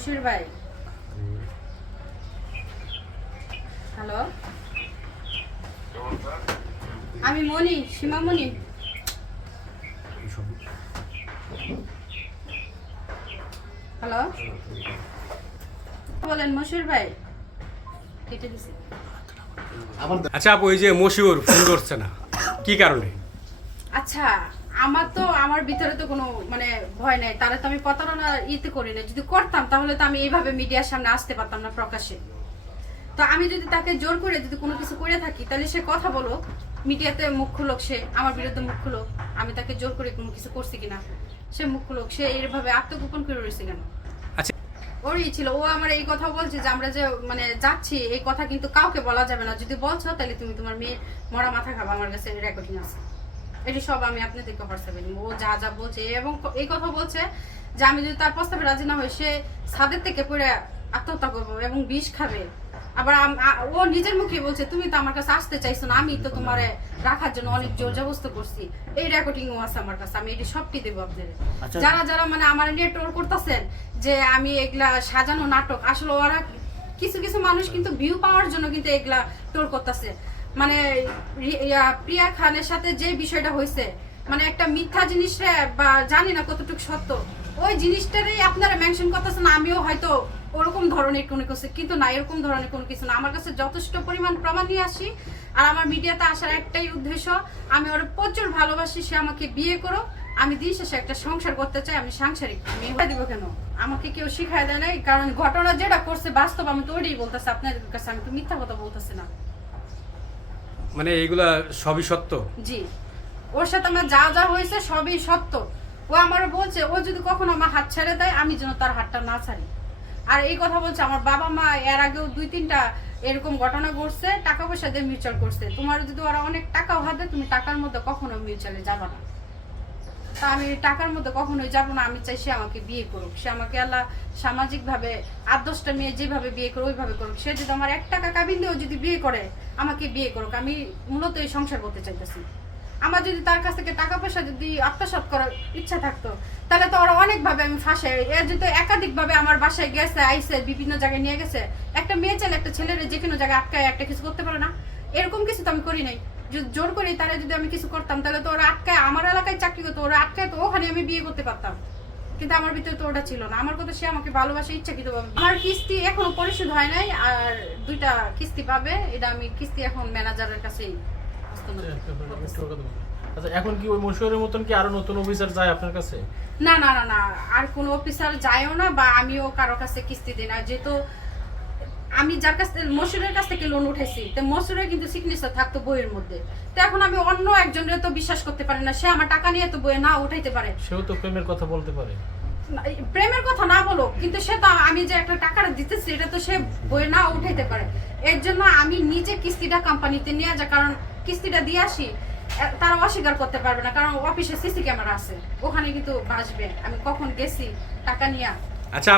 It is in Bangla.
মশির ভাই, হ্যালো, আমি মনি, সীমামণি। হ্যালো, বলেন মশির ভাই। কেটে দিছি। আচ্ছা আপু, এই যে মশিউর ফোন করছে না, কি কারণে? আচ্ছা, আমার ভিতরে তো কোনো মানে ভয় নাই, তাহলে তো আমি প্রতারণা করি না। যদি করতাম তাহলে তো আমি এইভাবে মিডিয়ার সামনে আসতে পারতাম না প্রকাশ্যে। তো আমি যদি তাকে জোর করে যদি কোনো কিছু করে থাকি, তাহলে সে কথা বলো, মিডিয়াতে মুখ খুলুক, সে আমার বিরুদ্ধে মুখ খুলুক, আমি তাকে জোর করে কোনো কিছু করছি কিনা সে মুখ খুলুক। সে এইভাবে আত্মগোপন করে রয়েছে কেন? আচ্ছা, ওরই ছিল, ও আমার এই কথা বলছে যে আমরা যে মানে যাচ্ছি, এই কথা কিন্তু কাউকে বলা যাবে না। যদি বলছো তাহলে তুমি তোমার মেয়ের মরা মাথা খাবা, আমার কাছে রেকর্ডিং আছে। এটি সব আমি আপনাদেরকে হোয়াটসঅ্যাপে দিব। ও যা যা বলছে এবং এই কথা বলছে যে আমি যদি তার প্রস্তাবে রাজি না হই, সে ছাদের থেকে পড়ে আত্মহত্যা করবো এবং বিষ খাবে। আবার ও নিজের মুখে বলছে তুমি তো আমার কাছে আসতে চাইছো না, আমি তো তোমার রাখার জন্য অনেক জোর জবস্ত করছি। এই রেকর্ডিংও আছে আমার কাছে, আমি এটি সবটি দেবো আপনাদের। যারা যারা মানে আমার নিয়ে টোর করতেছেন যে আমি এগুলা সাজানো নাটক, আসলে ওরা কিছু কিছু মানুষ কিন্তু ভিউ পাওয়ার জন্য কিন্তু এগুলা টোর করতেছে। মানে প্রিয়া খানের সাথে যে বিষয়টা হয়েছে, মানে একটা মিথ্যা জিনিস বা জানি না কতটুকু সত্য, ওই জিনিসটারই আপনারা মেনশন করতেছেন। আমিও হয়তো ওরকম ধরনের কোনো কিছু, কিন্তু না, এরকম ধরনের কোনো কিছু না। আমার কাছে যথেষ্ট পরিমাণ প্রমাণ নিয়ে আসি। আর আমার মিডিয়াতে আসার একটাই উদ্দেশ্য, আমি ওর প্রচুর ভালোবাসি, সে আমাকে বিয়ে করো, আমি দিন শেষে একটা সংসার করতে চাই। আমি সাংসারিক, আমি দিব কেন? আমাকে কেউ শিখায় দেয় নাই, কারণ ঘটনা যেটা করছে বাস্তব, আমি তো ওইটাই বলতেছি আপনাদের কাছে, আমি তো মিথ্যা কথা বলতেছি না। মানে এইগুলা সবই সত্য? জি, ওর সাথে আমার যা যা হয়েছে সবই সত্য। ও আমার বলছে ও যদি কখনো আমার হাত ছেড়ে দেয়, আমি যেন তার হাতটা না ছাড়ি। আর এই কথা বলছে আমার বাবা মা, এর আগেও 2-3টা এরকম ঘটনা ঘটছে, টাকা পয়সা দিয়ে মিউচুয়াল করছে। তোমার যদি ওরা অনেক টাকাও হাতে, তুমি টাকার মধ্যে কখনো মিউচুয়ালে যাবে না। তা আমি টাকার মধ্যে কখনোই যাবো না। আমি চাই সে আমাকে বিয়ে করুক, সে আমাকে আল্লাহ সামাজিকভাবে 8-10টা মেয়ে যেভাবে বিয়ে করে ওইভাবে করুক। সে যদি আমার 1 টাকা কাবিন দিয়েও যদি বিয়ে করে, আমাকে বিয়ে করুক। আমি মূলত এই সংসার করতে চাইতেছি। আমার যদি তার কাছ থেকে টাকা পয়সা যদি আত্মসাৎ করার ইচ্ছা থাকতো, তাহলে তো ওরা অনেকভাবে আমি ফাঁসে, এর যদি একাধিকভাবে আমার বাসায় গেছে, আইসে, বিভিন্ন জায়গায় নিয়ে গেছে। একটা মেয়ে চাইলে একটা ছেলের যে কোনো জায়গায় আটকায় একটা কিছু করতে পারে না? এরকম কিছু তো আমি করি নাই। জোর করি তারা যদি আমি কিছু করতাম, তাহলে তো ওরা আটকায় আমার এলাকায় চাকরি করতো, ওরা আটকায় তো ওখানে আমি বিয়ে করতে পারতাম। কিন্তু আমার ভিতরে তো ওটা ছিল না। আমার কথা, সে আমাকে ভালোবাসে ইচ্ছাকৃতভাবে। আমার কিস্তি এখনো পরিশোধ হয় নাই, আর 2টা কিস্তি পাবে। এটা আমি কিস্তি এখন ম্যানেজারের কাছেই হস্তান্তর করতেছি। আচ্ছা, এখন কি ওই মশিউরের মতন কি আরো নতুন অফিসার যায় আপনার কাছে? না না না না, আর কোনো অফিসার যায়ও না, বা আমিও কারো কাছে কিস্তি দিই না। যেহেতু আমি যার কাছ থেকে মসুরের কাছ থেকে লোন উঠেছি, তো মসুরের কিন্তু সিগনেচার থাকতো বইয়ের মধ্যে। তো এখন আমি অন্য একজনের তো বিশ্বাস করতে পারি না, সে আমার টাকা নিয়ে তো বইয়ে না উঠাইতে পারে। সেও তো প্রেমের কথা বলতে পারে। প্রেমের কথা না বলো, কিন্তু সে তো আমি যে একটা টাকাটা দিতেছি এটা তো সে বইয়ে না উঠাইতে পারে। এর জন্য আমি নিজে কিস্তিটা কোম্পানিতে নিয়ে যা, কারণ কিস্তিটা দিয়ে আসি, তারা অস্বীকার করতে পারবে না, কারণ অফিসে সিসি ক্যামেরা আছে, ওখানে কিন্তু বাসবে আমি কখন গেছি টাকা নিয়ে। আচ্ছা,